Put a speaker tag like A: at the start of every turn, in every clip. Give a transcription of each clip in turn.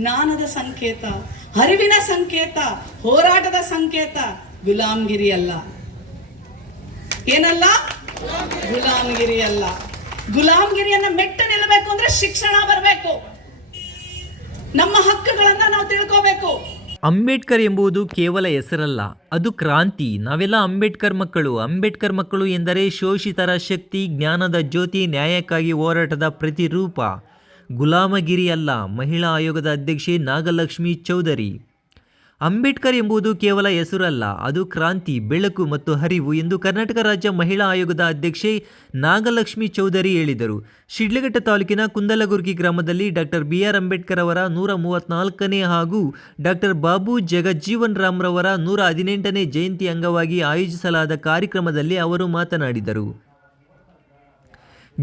A: ಜ್ಞಾನದ ಸಂಕೇತ ಹರಿವಿನ ಸಂಕೇತ, ಹೋರಾಟದ ಸಂಕೇತ, ಗುಲಾಮ್ಗಿರಿ ಅಲ್ಲ. ಏನಲ್ಲ? ಗುಲಾಮ್ಗಿರಿ ಅಲ್ಲ. ಗುಲಾಮ್ಗಿರಿಯನ್ನ ಮೆಟ್ಟ ನಿಲ್ಲಬೇಕು ಅಂದ್ರೆ ಶಿಕ್ಷಣ ಬರಬೇಕು. ನಮ್ಮ ಹಕ್ಕುಗಳನ್ನ ನಾವು ತಿಳ್ಕೋಬೇಕು.
B: ಅಂಬೇಡ್ಕರ್ ಎಂಬುದು ಕೇವಲ ಹೆಸರಲ್ಲ, ಅದು ಕ್ರಾಂತಿ. ನಾವೆಲ್ಲ ಅಂಬೇಡ್ಕರ್ ಮಕ್ಕಳು. ಅಂಬೇಡ್ಕರ್ ಮಕ್ಕಳು ಎಂದರೆ ಶೋಷಿತರ ಶಕ್ತಿ, ಜ್ಞಾನದ ಜ್ಯೋತಿ, ನ್ಯಾಯಕ್ಕಾಗಿ ಹೋರಾಟದ ಪ್ರತಿರೂಪ. ಗುಲಾಮಗಿರಿ ಅಲ್ಲ ಮಹಿಳಾ ಆಯೋಗದ ಅಧ್ಯಕ್ಷೆ ನಾಗಲಕ್ಷ್ಮಿ ಚೌಧರಿ. ಅಂಬೇಡ್ಕರ್ ಎಂಬುದು ಕೇವಲ ಹೆಸರಲ್ಲ, ಅದು ಕ್ರಾಂತಿ, ಬೆಳಕು ಮತ್ತು ಹರಿವು ಎಂದು ಕರ್ನಾಟಕ ರಾಜ್ಯ ಮಹಿಳಾ ಆಯೋಗದ ಅಧ್ಯಕ್ಷೆ ನಾಗಲಕ್ಷ್ಮಿ ಚೌಧರಿ ಹೇಳಿದರು. ಶಿಡ್ಲಘಟ್ಟ ತಾಲೂಕಿನ ಕುಂದಲಗುರ್ಗಿ ಗ್ರಾಮದಲ್ಲಿ ಡಾಕ್ಟರ್ ಬಿ ಆರ್ ಅಂಬೇಡ್ಕರ್ ಅವರ ನೂರ ಮೂವತ್ತ್ನಾಲ್ಕನೇ ಹಾಗೂ ಡಾಕ್ಟರ್ ಬಾಬು ಜಗಜ್ಜೀವನ್ ರಾಮ್ರವರ ನೂರ ಹದಿನೆಂಟನೇ ಜಯಂತಿ ಅಂಗವಾಗಿ ಆಯೋಜಿಸಲಾದ ಕಾರ್ಯಕ್ರಮದಲ್ಲಿ ಅವರು ಮಾತನಾಡಿದರು.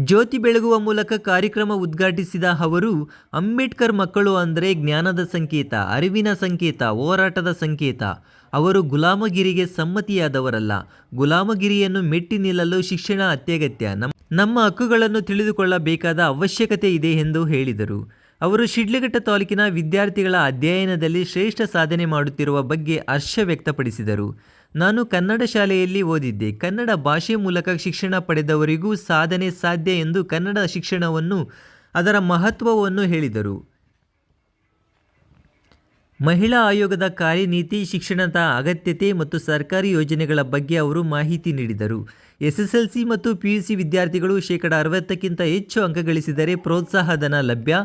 B: ಜ್ಯೋತಿ ಬೆಳಗುವ ಮೂಲಕ ಕಾರ್ಯಕ್ರಮ ಉದ್ಘಾಟಿಸಿದ ಅವರು, ಅಂಬೇಡ್ಕರ್ ಮಕ್ಕಳು ಅಂದರೆ ಜ್ಞಾನದ ಸಂಕೇತ, ಅರಿವಿನ ಸಂಕೇತ, ಹೋರಾಟದ ಸಂಕೇತ. ಅವರು ಗುಲಾಮಗಿರಿಗೆ ಸಮ್ಮತಿಯಾದವರಲ್ಲ. ಗುಲಾಮಗಿರಿಯನ್ನು ಮೆಟ್ಟಿ ನಿಲ್ಲಲು ಶಿಕ್ಷಣ ಅತ್ಯಗತ್ಯ. ನಮ್ಮ ನಮ್ಮ ಹಕ್ಕುಗಳನ್ನು ತಿಳಿದುಕೊಳ್ಳಬೇಕಾದ ಅವಶ್ಯಕತೆ ಇದೆ ಎಂದು ಹೇಳಿದರು. ಅವರು ಶಿಡ್ಲಘಟ್ಟ ತಾಲೂಕಿನ ವಿದ್ಯಾರ್ಥಿಗಳ ಅಧ್ಯಯನದಲ್ಲಿ ಶ್ರೇಷ್ಠ ಸಾಧನೆ ಮಾಡುತ್ತಿರುವ ಬಗ್ಗೆ ಹರ್ಷ ವ್ಯಕ್ತಪಡಿಸಿದರು. ನಾನು ಕನ್ನಡ ಶಾಲೆಯಲ್ಲಿ ಓದಿದ್ದೆ. ಕನ್ನಡ ಭಾಷೆ ಮೂಲಕ ಶಿಕ್ಷಣ ಪಡೆದವರಿಗೂ ಸಾಧನೆ ಸಾಧ್ಯ ಎಂದು ಕನ್ನಡ ಶಿಕ್ಷಣವನ್ನು, ಅದರ ಮಹತ್ವವನ್ನು ಹೇಳಿದರು. ಮಹಿಳಾ ಆಯೋಗದ ಕಾರ್ಯನೀತಿ, ಶಿಕ್ಷಣದ ಅಗತ್ಯತೆ ಮತ್ತು ಸರ್ಕಾರಿ ಯೋಜನೆಗಳ ಬಗ್ಗೆ ಅವರು ಮಾಹಿತಿ ನೀಡಿದರು. ಎಸ್ಎಸ್ಎಲ್ಸಿ ಮತ್ತು ಪಿಯುಸಿ ವಿದ್ಯಾರ್ಥಿಗಳು ಶೇಕಡ ಅರವತ್ತಕ್ಕಿಂತ ಹೆಚ್ಚು ಅಂಕ ಗಳಿಸಿದರೆ ಪ್ರೋತ್ಸಾಹಧನ ಲಭ್ಯ.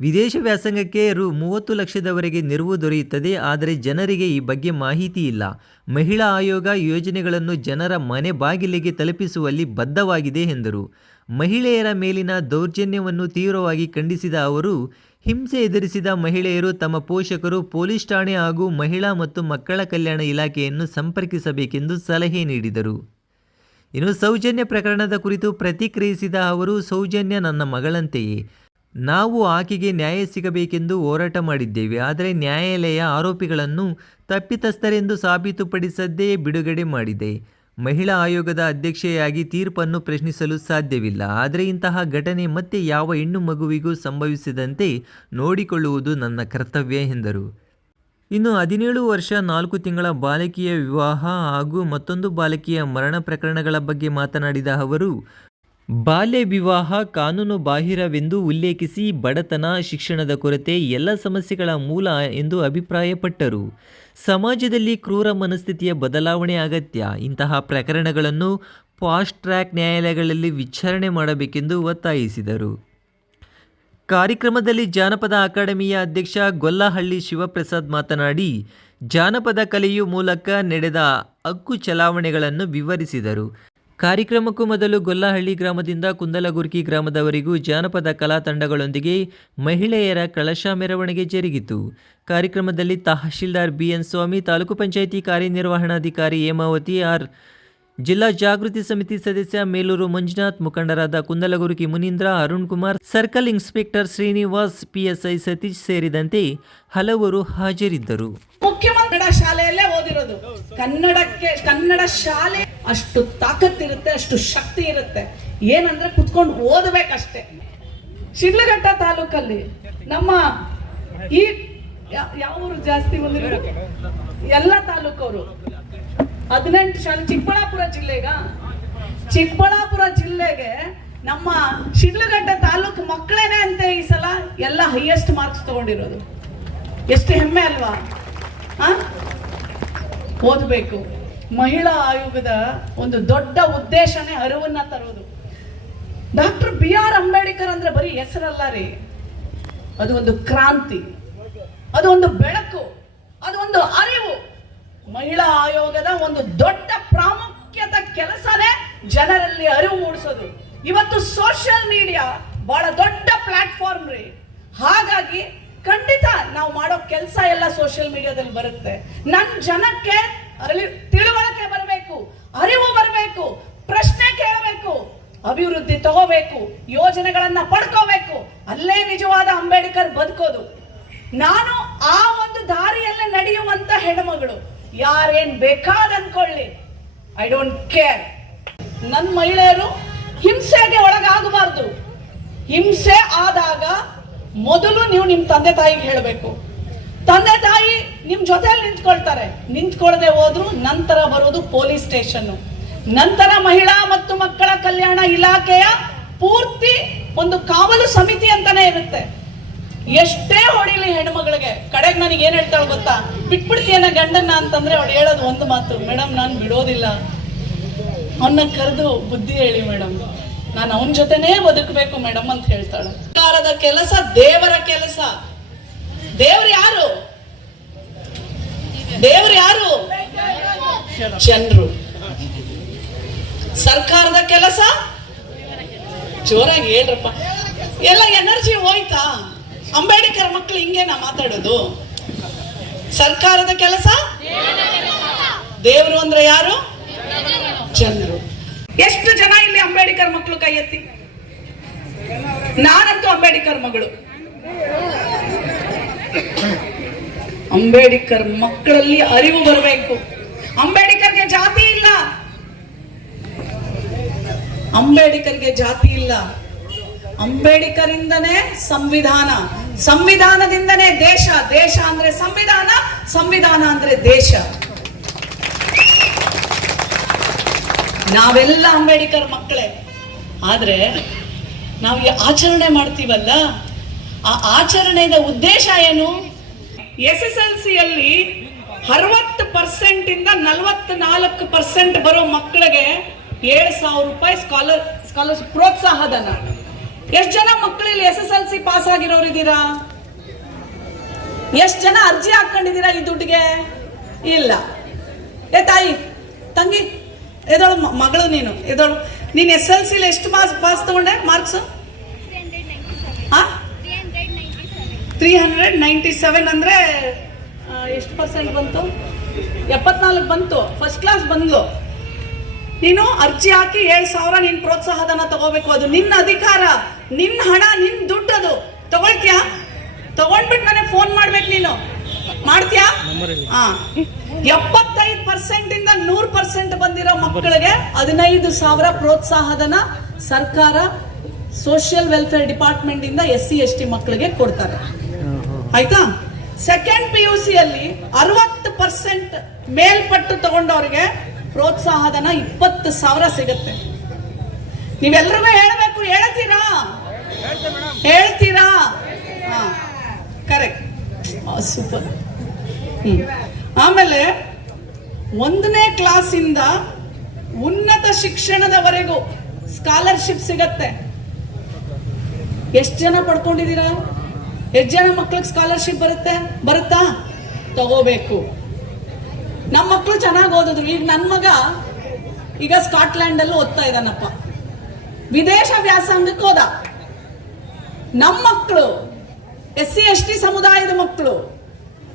B: ವಿದೇಶ ವ್ಯಾಸಂಗಕ್ಕೆ ರು ಮೂವತ್ತು ಲಕ್ಷದವರೆಗೆ ನೆರವು ದೊರೆಯುತ್ತದೆ, ಆದರೆ ಜನರಿಗೆ ಈ ಬಗ್ಗೆ ಮಾಹಿತಿ ಇಲ್ಲ. ಮಹಿಳಾ ಆಯೋಗ ಯೋಜನೆಗಳನ್ನು ಜನರ ಮನೆ ಬಾಗಿಲಿಗೆ ತಲುಪಿಸುವಲ್ಲಿ ಬದ್ಧವಾಗಿದೆ ಎಂದರು. ಮಹಿಳೆಯರ ಮೇಲಿನ ದೌರ್ಜನ್ಯವನ್ನು ತೀವ್ರವಾಗಿ ಖಂಡಿಸಿದ ಅವರು, ಹಿಂಸೆ ಎದುರಿಸಿದ ಮಹಿಳೆಯರು ತಮ್ಮ ಪೋಷಕರು, ಪೊಲೀಸ್ ಠಾಣೆ ಹಾಗೂ ಮಹಿಳಾ ಮತ್ತು ಮಕ್ಕಳ ಕಲ್ಯಾಣ ಇಲಾಖೆಯನ್ನು ಸಂಪರ್ಕಿಸಬೇಕೆಂದು ಸಲಹೆ ನೀಡಿದರು. ಇನ್ನು ಸೌಜನ್ಯ ಪ್ರಕರಣದ ಕುರಿತು ಪ್ರತಿಕ್ರಿಯಿಸಿದ ಅವರು, ಸೌಜನ್ಯ ನನ್ನ ಮಗಳಂತೆಯೇ. ನಾವು ಆಕೆಗೆ ನ್ಯಾಯ ಸಿಗಬೇಕೆಂದು ಹೋರಾಟ ಮಾಡಿದ್ದೇವೆ, ಆದರೆ ನ್ಯಾಯಾಲಯ ಆರೋಪಿಗಳನ್ನು ತಪ್ಪಿತಸ್ಥರೆಂದು ಸಾಬೀತುಪಡಿಸದ್ದೇ ಬಿಡುಗಡೆ ಮಾಡಿದೆ. ಮಹಿಳಾ ಆಯೋಗದ ಅಧ್ಯಕ್ಷೆಯಾಗಿ ತೀರ್ಪನ್ನು ಪ್ರಶ್ನಿಸಲು ಸಾಧ್ಯವಿಲ್ಲ, ಆದರೆ ಇಂತಹ ಘಟನೆ ಮತ್ತೆ ಯಾವ ಹೆಣ್ಣು ಮಗುವಿಗೂ ಸಂಭವಿಸದಂತೆ ನೋಡಿಕೊಳ್ಳುವುದು ನನ್ನ ಕರ್ತವ್ಯ, ಎಂದರು. ಇನ್ನು ಹದಿನೇಳು ವರ್ಷ, ನಾಲ್ಕು ತಿಂಗಳ ಬಾಲಕಿಯ ವಿವಾಹ ಹಾಗೂ ಮತ್ತೊಂದು ಬಾಲಕಿಯ ಮರಣ ಪ್ರಕರಣಗಳ ಬಗ್ಗೆ ಮಾತನಾಡಿದ ಅವರು ಬಾಲ್ಯ ವಿವಾಹ ಕಾನೂನು ಬಾಹಿರವೆಂದು ಉಲ್ಲೇಖಿಸಿ ಬಡತನ, ಶಿಕ್ಷಣದ ಕೊರತೆ ಎಲ್ಲ ಸಮಸ್ಯೆಗಳ ಮೂಲ ಎಂದು ಅಭಿಪ್ರಾಯಪಟ್ಟರು. ಸಮಾಜದಲ್ಲಿ ಕ್ರೂರ ಮನಸ್ಥಿತಿಯ ಬದಲಾವಣೆ ಅಗತ್ಯ. ಇಂತಹ ಪ್ರಕರಣಗಳನ್ನು ಫಾಸ್ಟ್ ಟ್ರ್ಯಾಕ್ ನ್ಯಾಯಾಲಯಗಳಲ್ಲಿ ವಿಚಾರಣೆ ಮಾಡಬೇಕೆಂದು ಒತ್ತಾಯಿಸಿದರು. ಕಾರ್ಯಕ್ರಮದಲ್ಲಿ ಜಾನಪದ ಅಕಾಡೆಮಿಯ ಅಧ್ಯಕ್ಷ ಗೊಲ್ಲಹಳ್ಳಿ ಶಿವಪ್ರಸಾದ್ ಮಾತನಾಡಿ, ಜಾನಪದ ಕಲೆಯು ಮೂಲಕ ನಡೆದ ಹಕ್ಕು ಚಲಾವಣೆಗಳನ್ನು ವಿವರಿಸಿದರು. ಕಾರ್ಯಕ್ರಮಕ್ಕೂ ಮೊದಲು ಗೊಲ್ಲಹಳ್ಳಿ ಗ್ರಾಮದಿಂದ ಕುಂದಲಗುರ್ಕಿ ಗ್ರಾಮದವರೆಗೂ ಜಾನಪದ ಕಲಾ ತಂಡಗಳೊಂದಿಗೆ ಮಹಿಳೆಯರ ಕಳಶ ಮೆರವಣಿಗೆ ಜರುಗಿತು. ಕಾರ್ಯಕ್ರಮದಲ್ಲಿ ತಹಶೀಲ್ದಾರ್ ಬಿಎನ್ ಸ್ವಾಮಿ, ತಾಲೂಕು ಪಂಚಾಯಿತಿ ಕಾರ್ಯನಿರ್ವಹಣಾಧಿಕಾರಿ ಹೇಮಾವತಿ, ಆರ್ ಜಿಲ್ಲಾ ಜಾಗೃತಿ ಸಮಿತಿ ಸದಸ್ಯ ಮೇಲೂರು ಮಂಜುನಾಥ್, ಮುಖಂಡರಾದ Kundalagurki Munindra, Arun Kumar, circle inspector Srinivas, PSI Satish ಸೇರಿದಂತೆ ಹಲವರು ಹಾಜರಿದ್ದರು
A: ಮುಖ್ಯಮಂತ್ರಿ ಕನ್ನಡ ಶಾಲೆಯಲ್ಲೇ ಓದಿರೋದು ಕನ್ನಡಕ್ಕೆ, ಕನ್ನಡ ಶಾಲೆ ಅಷ್ಟು ತಾಕತ್ತಿರುತ್ತೆ, ಅಷ್ಟು ಶಕ್ತಿ ಇರುತ್ತೆ. ಏನಂದ್ರೆ ಕುತ್ಕೊಂಡು ಓದಬೇಕಷ್ಟೇ. ಶಿಡ್ಲಘಟ್ಟ ತಾಲೂಕಲ್ಲಿ ನಮ್ಮ ಈ ಯಾವ ಊರು ಜಾಸ್ತಿ ಬಂದಿರೋ ಎಲ್ಲ ತಾಲೂಕವರು. ಹದಿನೆಂಟು ಶಾಲೆ, ಚಿಕ್ಕಬಳ್ಳಾಪುರ ಜಿಲ್ಲೆಗ. ಚಿಕ್ಕಬಳ್ಳಾಪುರ ಜಿಲ್ಲೆಗೆ ನಮ್ಮ ಶಿಡ್ಲಘಟ್ಟ ತಾಲೂಕು ಮಕ್ಕಳೇನೆ ಅಂತ ಈ ಸಲ ಎಲ್ಲ ಹೈಯೆಸ್ಟ್ ಮಾರ್ಕ್ಸ್ ತಗೊಂಡಿರೋದು. ಎಷ್ಟು ಹೆಮ್ಮೆ ಅಲ್ವಾ? ಆ? ಓದಬೇಕು. ಮಹಿಳಾ ಆಯೋಗದ ಒಂದು ದೊಡ್ಡ ಉದ್ದೇಶನೇ ಅರಿವನ್ನ ತರೋದು. ಡಾಕ್ಟರ್ ಬಿ ಆರ್ ಅಂಬೇಡ್ಕರ್ ಅಂದ್ರೆ ಬರೀ ಹೆಸರಲ್ಲ ರೀ. ಅದು ಒಂದು ಕ್ರಾಂತಿ. ಅದು ಒಂದು ಬೆಳಕು. ಅದು ಒಂದು ಅರಿವು. ಮಹಿಳಾ ಆಯೋಗದ ಒಂದು ದೊಡ್ಡ ಪ್ರಾಮುಖ್ಯದ ಕೆಲಸನೇ ಜನರಲ್ಲಿ ಅರಿವು ಮೂಡಿಸೋದು. ಇವತ್ತು ಸೋಷಿಯಲ್ ಮೀಡಿಯಾ ಬಹಳ ದೊಡ್ಡ ಪ್ಲಾಟ್ಫಾರ್ಮ್ ರೀ. ಹಾಗಾಗಿ ಖಂಡಿತ ನಾವು ಮಾಡೋ ಕೆಲಸ ಎಲ್ಲ ಸೋಷಿಯಲ್ ಮೀಡಿಯಾದಲ್ಲಿ ಬರುತ್ತೆ. ನನ್ನ ಜನಕ್ಕೆ ತಿಳುವಳಿಕೆ ಬರಬೇಕು, ಅರಿವು ಬರಬೇಕು, ಪ್ರಶ್ನೆ ಕೇಳಬೇಕು, ಅಭಿವೃದ್ಧಿ ತಗೋಬೇಕು, ಯೋಜನೆಗಳನ್ನ ಪಡ್ಕೋಬೇಕು, ಅಲ್ಲೇ ನಿಜವಾದ ಅಂಬೇಡ್ಕರ್ ಬದುಕೋದು. ನಾನು ಆ ಒಂದು ದಾರಿಯಲ್ಲೇ ನಡೆಯುವಂತ ಹೆಣ್ಮಗಳು, ಯಾರೇನ್ ಬೇಕಾದ ಅನ್ಕೊಳ್ಳಿ. ಐ ಡೋಂಟ್ ಕೇರ್ ನನ್ನ ಮಹಿಳೆಯರು ಹಿಂಸೆಗೆ ಒಳಗಾಗಬಾರ್ದು. ಹಿಂಸೆ ಆದಾಗ ಮೊದಲು ನೀವು ನಿಮ್ಮ ತಂದೆ ತಾಯಿಗೆ ಹೇಳಬೇಕು. ತಂದೆ ತಾಯಿ ನಿಮ್ಮ ಜೊತೆಯಲ್ಲಿ ನಿಂತ್ಕೊಳ್ತಾರೆ. ನಿಂತ್ಕೊಳ್ಳದೆ ಹೋದ್ರು ನಂತರ ಬರೋದು ಪೊಲೀಸ್ ಸ್ಟೇಷನ್ ನಂತರ ಮಹಿಳಾ ಮತ್ತು ಮಕ್ಕಳ ಕಲ್ಯಾಣ ಇಲಾಖೆಯ ಪೂರ್ತಿ ಒಂದು ಕಾವಲು ಸಮಿತಿ ಅಂತಾನೆ ಇರುತ್ತೆ. ಎಷ್ಟೇ ಹೊಡಿಲಿ ಹೆಣ್ಮಗಳಿಗೆ. ಕಡೆಗೆ ನನಗೆ ಏನ್ ಹೇಳ್ತಾಳೆ ಗೊತ್ತಾ? ಬಿಟ್ಬಿಡ್ತೀಯನ ಗಂಡನ್ನ ಅಂತಂದ್ರೆ ಅವಳು ಹೇಳೋದು ಒಂದು ಮಾತು ಮೇಡಮ್ ನಾನು ಬಿಡೋದಿಲ್ಲ. ಅವನ್ನ ಕರೆದು ಬುದ್ಧಿ ಹೇಳಿ ಮೇಡಮ್ ನಾನು ಅವನ ಜೊತೆನೇ ಬದುಕಬೇಕು ಮೇಡಮ್ ಅಂತ ಹೇಳ್ತಾಳೆ. ಸರ್ಕಾರದ ಕೆಲಸ ದೇವರ ಕೆಲಸ. ದೇವ್ರು ಯಾರು? ದೇವ್ರು ಯಾರು? ಜನರು. ಸರ್ಕಾರದ ಕೆಲಸ? ಜೋರಾಗಿ ಹೇಳ್ರಪ್ಪ. ಎಲ್ಲ ಎನರ್ಜಿ ಹೋಯ್ತಾ? ಅಂಬೇಡ್ಕರ್ ಮಕ್ಕಳು ಹಿಂಗೇನಾ ಮಾತಾಡೋದು? ಸರ್ಕಾರದ ಕೆಲಸ? ದೇವರು ಅಂದ್ರೆ ಯಾರು? ಎಷ್ಟು ಜನ ಇಲ್ಲಿ ಅಂಬೇಡ್ಕರ್ ಮಕ್ಕಳು ಕೈ ಎತ್ತಿ? ನಾನಂತೂ ಅಂಬೇಡ್ಕರ್ ಮಗಳು. ಅಂಬೇಡ್ಕರ್ ಮಕ್ಕಳಲ್ಲಿ ಅರಿವು ಬರಬೇಕು. ಅಂಬೇಡ್ಕರ್ಗೆ ಜಾತಿ ಇಲ್ಲ. ಅಂಬೇಡ್ಕರ್ಗೆ ಜಾತಿ ಇಲ್ಲ. ಅಂಬೇಡ್ಕರ್ ಇಂದನೇ ಸಂವಿಧಾನ. ಸಂವಿಧಾನದಿಂದನೇ ದೇಶ. ದೇಶ ಅಂದ್ರೆ ಸಂವಿಧಾನ ಸಂವಿಧಾನ ಅಂದ್ರೆ ದೇಶ. ನಾವೆಲ್ಲ ಅಂಬೇಡ್ಕರ್ ಮಕ್ಕಳೇ. ಆದರೆ ನಾವು ಆಚರಣೆ ಮಾಡ್ತೀವಲ್ಲ? ಆ ಆಚರಣೆಯ ಉದ್ದೇಶ ಏನು? ಎಸ್ ಎಸ್ ಎಲ್ ಸಿಯಲ್ಲಿ ಅರವತ್ತು ಪರ್ಸೆಂಟ್ ಇಂದ ನಲವತ್ನಾಲ್ಕು ಪರ್ಸೆಂಟ್ ಬರೋ ಮಕ್ಕಳಿಗೆ ಏಳು ಸಾವಿರ ರೂಪಾಯಿ ಸ್ಕಾಲರ್, ಸ್ಕಾಲರ್ಶಿಪ್, ಪ್ರೋತ್ಸಾಹಧನ. ಎಷ್ಟು ಜನ ಮಕ್ಕಳಲ್ಲಿ S S L C pass ಆಗಿರೋರು ಇದ್ದೀರಾ? ಎಷ್ಟು ಜನ ಅರ್ಜಿ ಹಾಕೊಂಡಿದ್ದೀರಾ ಈ ದುಡ್ಡಿಗೆ? ಇಲ್ಲ. ಏ ತಾಯಿ, ತಂಗಿ ಎದೋಳು ಮಗಳು ನೀನು? ಎದೋಳು? ನೀನು ಎಸ್ ಎಲ್ ಸಿಲಿ ಎಷ್ಟು ಮಾರ್ಕ್ಸ್ ಪಾಸ್ ತಗೊಂಡೆ? Marks? Three hundred ninety seven ಅಂದರೆ ಎಷ್ಟು ಪರ್ಸೆಂಟ್ ಬಂತು? ಎಪ್ಪತ್ನಾಲ್ಕು ಬಂತು. ಫಸ್ಟ್ ಕ್ಲಾಸ್ ಬಂದ್ಲು. ನೀನು ಅರ್ಜಿ ಹಾಕಿ ಏಳು ಸಾವಿರ ನೀನು ಪ್ರೋತ್ಸಾಹಧನ ತಗೋಬೇಕು ಅದು. ನಿನ್ನ ಅಧಿಕಾರ ನಿನ್ನ ಹಣ ನಿನ್ನ ದುಡ್ಡು ಅದು. ತಗೊಳ್ತೀಯಾ? ತಗೊಂಡ್ಬಿಟ್ಟು ನನಗೆ ಫೋನ್ ಮಾಡ್ಬೇಕು ನೀನು. ಮಾಡ್ತೀಯಾ? ಹಾ. ಎಪ್ಪತ್ತೈದು ಪರ್ಸೆಂಟ್ ಇಂದ ನೂರ್ ಪರ್ಸೆಂಟ್ ಬಂದಿರೋ ಮಕ್ಕಳಿಗೆ ಹದಿನೈದು ಸಾವಿರ ಪ್ರೋತ್ಸಾಹಧನ ಸರ್ಕಾರ ಸೋಷಿಯಲ್ ವೆಲ್ಫೇರ್ ಡಿಪಾರ್ಟ್ಮೆಂಟ್ ಇಂದ ಎಸ್ ಸಿ ಎಸ್ ಟಿ ಮಕ್ಕಳಿಗೆ ಕೊಡ್ತಾರೆ. ಆಯ್ತಾ? ಸೆಕೆಂಡ್ ಪಿ ಯು ಸಿಯಲ್ಲಿ ಅರವತ್ತು ಪರ್ಸೆಂಟ್ ಮೇಲ್ಪಟ್ಟು ತಗೊಂಡವ್ರಿಗೆ ಪ್ರೋತ್ಸಾಹಧನ ಇಪ್ಪತ್ತು ಸಾವಿರ ಸಿಗುತ್ತೆ. ನೀವೆಲ್ಲರೂ ಹೇಳಬೇಕು ಹೇಳ್ತೀರಾ? ಹೇಳ್ತೀರಾ? ಹಾ ಕರೆಕ್ಟ್ ಸೂಪರ್ ಆಮೇಲೆ ಒಂದನೇ ಕ್ಲಾಸಿಂದ ಉನ್ನತ ಶಿಕ್ಷಣದವರೆಗೂ ಸ್ಕಾಲರ್ಶಿಪ್ ಸಿಗತ್ತೆ. ಎಷ್ಟು ಜನ ಪಡ್ಕೊಂಡಿದ್ದೀರಾ? ಎಷ್ಟು ಜನ ಮಕ್ಳಿಗೆ ಸ್ಕಾಲರ್ಶಿಪ್ ಬರುತ್ತೆ? ಬರುತ್ತಾ? ತಗೋಬೇಕು. ನಮ್ಮ ಮಕ್ಕಳು ಚೆನ್ನಾಗಿ ಓದಿದ್ರು. ಈಗ ನನ್ನ ಮಗ ಈಗ ಸ್ಕಾಟ್ಲ್ಯಾಂಡ್ ಅಲ್ಲಿ ಓದ್ತಾ ಇದ್ದಾನಪ್ಪ. ವಿದೇಶ ವ್ಯಾಸಂಗಕ್ಕೆ ಹೋದ. ನಮ್ಮ ಮಕ್ಕಳು ಎಸ್ ಸಿ ಎಸ್ ಟಿ ಸಮುದಾಯದ ಮಕ್ಕಳು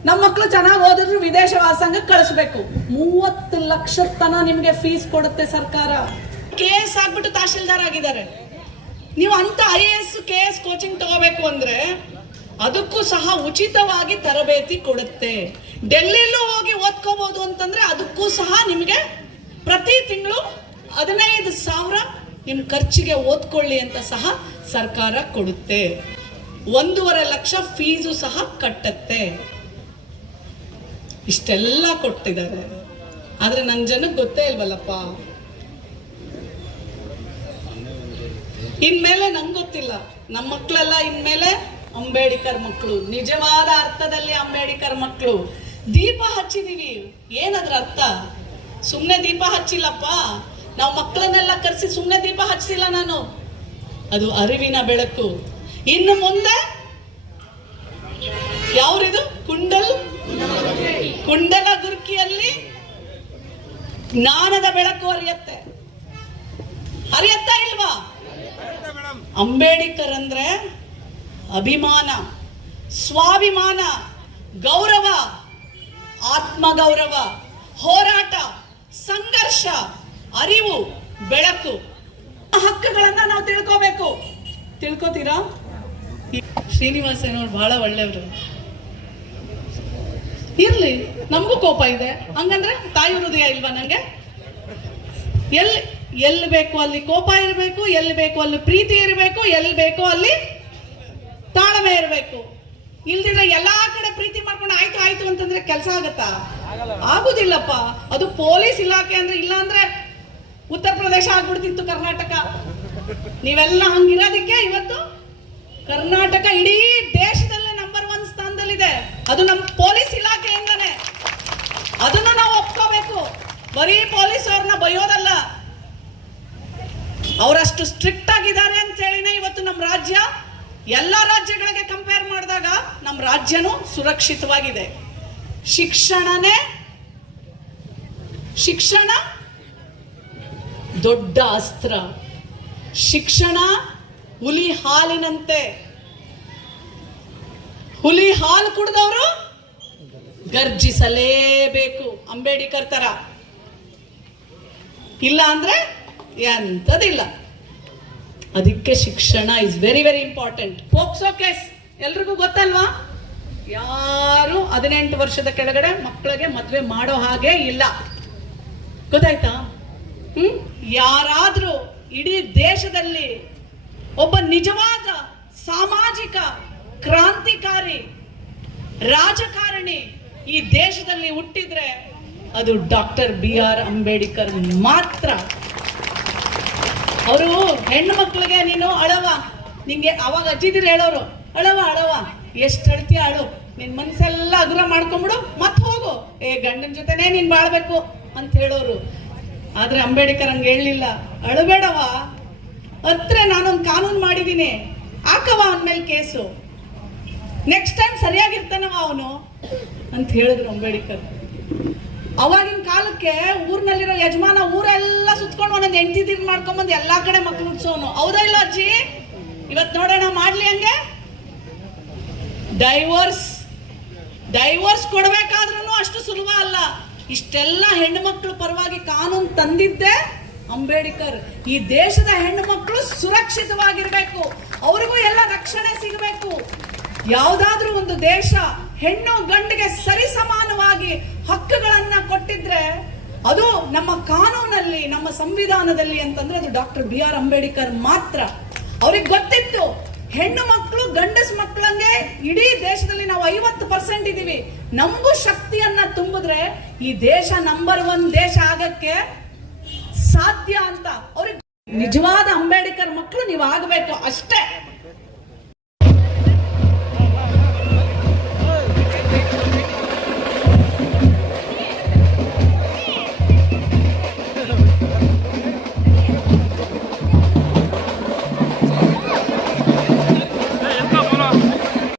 A: ನಮ್ಮ ಮಕ್ಕಳು ಚೆನ್ನಾಗಿ ಓದಿದ್ರು ವಿದೇಶ ವಾಸಂಗ ಕಳಿಸ್ಬೇಕು. ಮೂವತ್ತು ಲಕ್ಷ ತನ ನಿಮಗೆ ಫೀಸ್ ಕೊಡುತ್ತೆ ಸರ್ಕಾರ. ಕೆ ಎಸ್ ಆಗ್ಬಿಟ್ಟು ತಹಶೀಲ್ದಾರ್ ಆಗಿದ್ದಾರೆ. ನೀವು ಅಂತ I A S K S coaching ತಗೋಬೇಕು ಅಂದ್ರೆ ಅದಕ್ಕೂ ಸಹ ಉಚಿತವಾಗಿ ತರಬೇತಿ ಕೊಡುತ್ತೆ. ಡೆಲ್ಲಿಲೂ ಹೋಗಿ ಓದ್ಕೋಬಹುದು ಅಂತಂದ್ರೆ ಅದಕ್ಕೂ ಸಹ ನಿಮಗೆ ಪ್ರತಿ ತಿಂಗಳು ಹದಿನೈದು ಸಾವಿರ ನಿಮ್ಮ ಖರ್ಚಿಗೆ ಓದ್ಕೊಳ್ಳಿ ಅಂತ ಸಹ ಸರ್ಕಾರ ಕೊಡುತ್ತೆ. ಒಂದೂವರೆ ಲಕ್ಷ ಫೀಸು ಸಹ ಕಟ್ಟತ್ತೆ. ಇಷ್ಟೆಲ್ಲ ಕೊಟ್ಟಿದ್ದಾರೆ. ಆದರೆ ನನ್ನ ಜನಕ್ಕೆ ಗೊತ್ತೇ ಇಲ್ವಲ್ಲಪ್ಪ. ಇನ್ಮೇಲೆ ನಂಗೆ ಗೊತ್ತಿಲ್ಲ. ನಮ್ಮ ಮಕ್ಕಳೆಲ್ಲ ಇನ್ಮೇಲೆ ಅಂಬೇಡ್ಕರ್ ಮಕ್ಕಳು ನಿಜವಾದ ಅರ್ಥದಲ್ಲಿ ಅಂಬೇಡ್ಕರ್ ಮಕ್ಕಳು ದೀಪ ಹಚ್ಚಿದೀವಿ. ಏನದ್ರ ಅರ್ಥ? ಸುಮ್ಮನೆ ದೀಪ ಹಚ್ಚಿಲ್ಲಪ್ಪ. ನಾವು ಮಕ್ಕಳನ್ನೆಲ್ಲ ಕರೆಸಿ ಸುಮ್ಮನೆ ದೀಪ ಹಚ್ಚಿಲ್ಲ ನಾನು. ಅದು ಅರಿವಿನ ಬೆಳಕು. ಇನ್ನು ಮುಂದೆ? ಯಾವ್ರಿದು? ಕುಂಡಲ್? ಕುಂಡಲ ಗುರ್ಕಿಯಲ್ಲಿ ಜ್ಞಾನದ ಬೆಳಕು ಹರಿಯತ್ತೆ. ಹರಿಯತ್ತಾ ಇಲ್ವಾ? ಅಂಬೇಡ್ಕರ್ ಅಂದ್ರೆ ಅಭಿಮಾನ, ಸ್ವಾಭಿಮಾನ, ಗೌರವ, ಆತ್ಮಗೌರವ, ಹೋರಾಟ, ಸಂಘರ್ಷ, ಅರಿವು, ಬೆಳಕು. ಹಕ್ಕುಗಳನ್ನ ನಾವು ತಿಳ್ಕೋಬೇಕು. ತಿಳ್ಕೊತೀರಾ? ಶ್ರೀನಿವಾಸನವ್ರು ಬಹಳ ಒಳ್ಳೆಯವರು. ಇರ್ಲಿ, ನಮಗೂ ಕೋಪ ಇದೆ. ಹಂಗಂದ್ರೆ ತಾಯಿ ಹೃದಯ ಇಲ್ವಾ ನಂಗೆ? ಎಲ್ಲಿ ಎಲ್ಲಿ ಬೇಕು ಅಲ್ಲಿ ಕೋಪ ಇರಬೇಕು, ಎಲ್ಲಿ ಬೇಕು ಅಲ್ಲಿ ಪ್ರೀತಿ ಇರಬೇಕು, ಎಲ್ಲಿ ಬೇಕೋ ಅಲ್ಲಿ ತಾಳ್ಮೆ ಇರಬೇಕು. ಇಲ್ದಿದ್ರೆ ಎಲ್ಲಾ ಕಡೆ ಪ್ರೀತಿ ಮಾಡ್ಕೊಂಡು ಆಯ್ತು ಆಯ್ತು ಅಂತಂದ್ರೆ ಕೆಲಸ ಆಗತ್ತಾ? ಆಗುದಿಲ್ಲಪ್ಪ. ಅದು ಪೊಲೀಸ್ ಇಲಾಖೆ ಅಂದ್ರೆ ಇಲ್ಲ ಅಂದ್ರೆ ಉತ್ತರ ಪ್ರದೇಶ ಆಗ್ಬಿಡ್ತಿತ್ತು ಕರ್ನಾಟಕ. ನೀವೆಲ್ಲ ಹಂಗಿರೋದಕ್ಕೆ ಇವತ್ತು ಕರ್ನಾಟಕ ಇಡೀ ದೇಶದಲ್ಲೇ ನಂಬರ್ ಒನ್ ಸ್ಥಾನದಲ್ಲಿದೆ. ಅದು ನಮ್ಮ ಪೊಲೀಸ್ ಇಲಾಖೆಯಿಂದನೇ. ಅದನ್ನ ನಾವು ಒಪ್ಕೋಬೇಕು. ಬರೀ ಪೊಲೀಸ್ ಅವ್ರನ್ನ ಬಯ್ಯೋದಲ್ಲ ಅವರಷ್ಟು ಸ್ಟ್ರಿಕ್ಟ್ ಆಗಿದ್ದಾರೆ ಅಂತ ಹೇಳಿನೇ ಇವತ್ತು ನಮ್ಮ ರಾಜ್ಯ. ಎಲ್ಲ ರಾಜ್ಯಗಳಿಗೆ ಕಂಪೇರ್ ಮಾಡಿದಾಗ ನಮ್ಮ ರಾಜ್ಯನೂ ಸುರಕ್ಷಿತವಾಗಿದೆ. ಶಿಕ್ಷಣನೇ ಶಿಕ್ಷಣ ದೊಡ್ಡ ಅಸ್ತ್ರ. ಶಿಕ್ಷಣ ಹುಲಿ ಹಾಲಿನಂತೆ. ಹುಲಿ ಹಾಲು ಕುಡಿದವರು ಗರ್ಜಿಸಲೇಬೇಕು. ಅಂಬೇಡ್ಕರ್ ತರ. ಇಲ್ಲ ಅಂದ್ರೆ ಎಂಥದಿಲ್ಲ. ಅದಕ್ಕೆ ಶಿಕ್ಷಣ is very very important POCSO case ಎಲ್ರಿಗೂ ಗೊತ್ತಲ್ವಾ? ಯಾರು ಹದಿನೆಂಟು ವರ್ಷದ ಕೆಳಗಡೆ ಮಕ್ಕಳಿಗೆ ಮದುವೆ ಮಾಡೋ ಹಾಗೆ ಇಲ್ಲ. ಗೊತ್ತಾಯ್ತಾ? ಹ್ಮ್? ಯಾರಾದ್ರೂ ಇಡೀ ದೇಶದಲ್ಲಿ ಒಬ್ಬ ನಿಜವಾದ ಸಾಮಾಜಿಕ ಕ್ರಾಂತಿಕಾರಿ, ರಾಜಕಾರಣಿ ಈ ದೇಶದಲ್ಲಿ ಹುಟ್ಟಿದ್ರೆ ಅದು ಡಾಕ್ಟರ್ ಬಿ ಆರ್ ಅಂಬೇಡ್ಕರ್ ಮಾತ್ರ. ಅವರು ಹೆಣ್ಣು ಮಕ್ಕಳಿಗೆ ನೀನು ಅಳವ. ನಿಂಗೆ ಅವಾಗ ಅಜ್ಜಿದಿರು ಹೇಳೋರು, ಅಳವ ಅಳವ, ಎಷ್ಟು ಅಳ್ತೀಯ ಅಳು ನಿನ್ ಮನಸ್ಸೆಲ್ಲ ಅಗ್ರ ಮಾಡ್ಕೊಂಬಿಡು ಮತ್ತೆ ಹೋಗು. ಏ, ಗಂಡನ ಜೊತೆನೇ ನೀನ್ ಬಾಳ್ಬೇಕು, ಅಂತ ಹೇಳೋರು. ಆದ್ರೆ ಅಂಬೇಡ್ಕರ್ ಹಂಗೆ ಹೇಳಲಿಲ್ಲ. ಅಳಬೇಡವ ಹತ್ರ ನಾನೊಂದು ಕಾನೂನು ಮಾಡಿದ್ದೀನಿ ಹಾಕವ ಅಂದ್ಮೇಲೆ ಕೇಸು. ನೆಕ್ಸ್ಟ್ ಟೈಮ್ ಸರಿಯಾಗಿರ್ತಾನವ ಅವನು ಅಂತ ಹೇಳಿದ್ರು ಅಂಬೇಡ್ಕರ್. ಅವಾಗಿನ ಕಾಲಕ್ಕೆ ಊರಿನಲ್ಲಿರೋ ಯಜಮಾನ ಊರೆಲ್ಲ ಸುತ್ಕೊಂಡು ಒಂದೊಂದು ಹೆಂಡತಿ ಮಾಡ್ಕೊಂಬಂದು ಎಲ್ಲಾ ಕಡೆ ಮಕ್ಕಳು ಮುಟ್ಸೋನು ಹೌದಾ ಇಲ್ಲ ಅಜ್ಜಿ? ಇವತ್ ನೋಡೋಣ ಮಾಡ್ಲಿ ಹಂಗೆ? ಡೈವೋರ್ಸ್ ಡೈವೋರ್ಸ್ ಕೊಡ್ಬೇಕಾದ್ರೂ ಅಷ್ಟು ಸುಲಭ ಅಲ್ಲ. ಇಷ್ಟೆಲ್ಲ ಹೆಣ್ಮಕ್ಳು ಪರವಾಗಿ ಕಾನೂನು ತಂದಿದ್ದೆ ಅಂಬೇಡ್ಕರ್. ಈ ದೇಶದ ಹೆಣ್ಣು ಮಕ್ಕಳು ಸುರಕ್ಷಿತವಾಗಿರ್ಬೇಕು. ಅವ್ರಿಗೂ ಎಲ್ಲ ರಕ್ಷಣೆ ಸಿಗಬೇಕು. ಯಾವ್ದಾದ್ರೂ ಒಂದು ದೇಶ ಹೆಣ್ಣು ಗಂಡಿಗೆ ಸರಿ ಸಮಾನವಾಗಿ ಹಕ್ಕುಗಳನ್ನ ಕೊಟ್ಟಿದ್ರೆ ಅದು ನಮ್ಮ ಕಾನೂನಲ್ಲಿ, ನಮ್ಮ ಸಂವಿಧಾನದಲ್ಲಿ ಅಂತಂದ್ರೆ ಅದು ಡಾಕ್ಟರ್ ಬಿ ಆರ್ ಅಂಬೇಡ್ಕರ್ ಮಾತ್ರ. ಅವ್ರಿಗೆ ಗೊತ್ತಿತ್ತು, ಹೆಣ್ಣು ಮಕ್ಕಳು ಗಂಡಸ್ ಮಕ್ಕಳಂಗೆ ಇಡೀ ದೇಶದಲ್ಲಿ ನಾವು ಐವತ್ತು ಪರ್ಸೆಂಟ್ ಇದೀವಿ ನಮಗೂ ಶಕ್ತಿಯನ್ನ ತುಂಬಿದ್ರೆ ಈ ದೇಶ ನಂಬರ್ ಒನ್ ದೇಶ ಆಗಕ್ಕೆ ಸಾಧ್ಯ ಅಂತ. ಅವ್ರಿಗೆ ನಿಜವಾದ ಅಂಬೇಡ್ಕರ್ ಮಕ್ಕಳು ನೀವು ಆಗಬೇಕು ಅಷ್ಟೇ.